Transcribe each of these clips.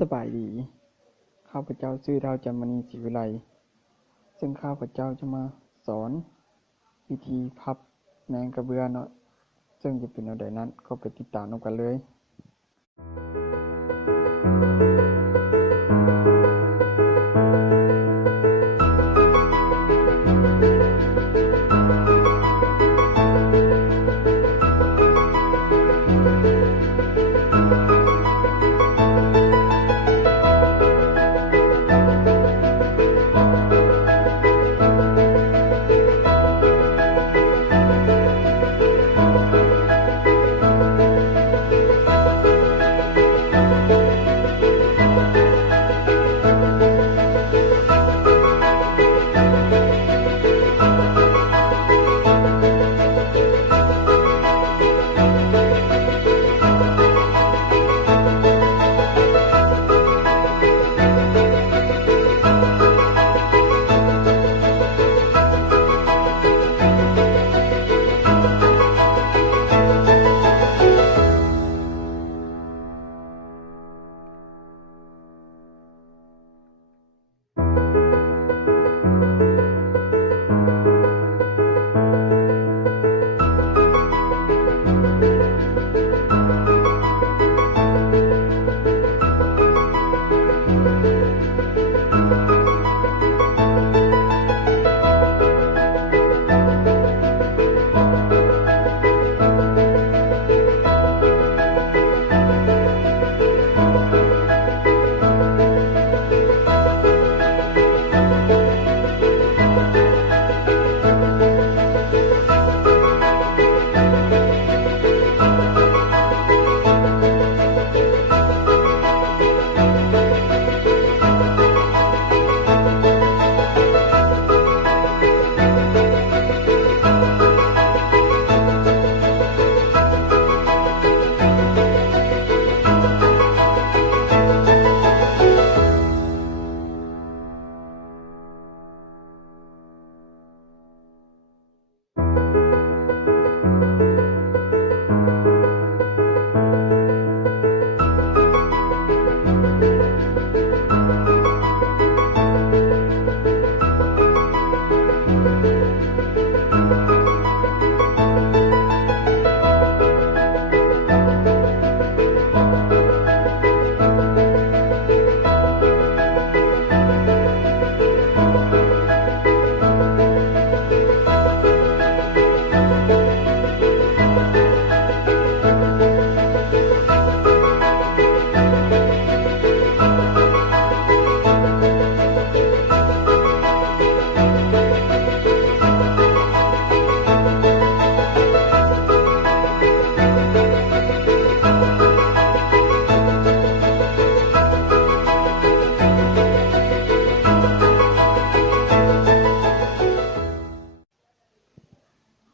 สบายดีข้าพเจ้าชื่อดาวจันทร์มณีศรีวิไลซึ่งข้าพเจ้าจะมาสอนวิธีพับแมงกระเบือเนาะซึ่งจะเป็นอะไรนั้นก็ไปติดตามกันเลย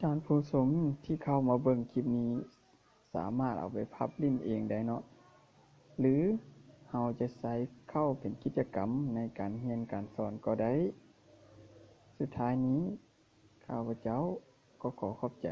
ท่านผู้ชมที่เข้ามาเบิ่งคลิปนี้สามารถเอาไปพับลิ้นเองได้เนาะหรือเราจะใช้เข้าเป็นกิจกรรมในการเรียนการสอนก็ได้สุดท้ายนี้ข้าพเจ้าก็ขอขอบใจ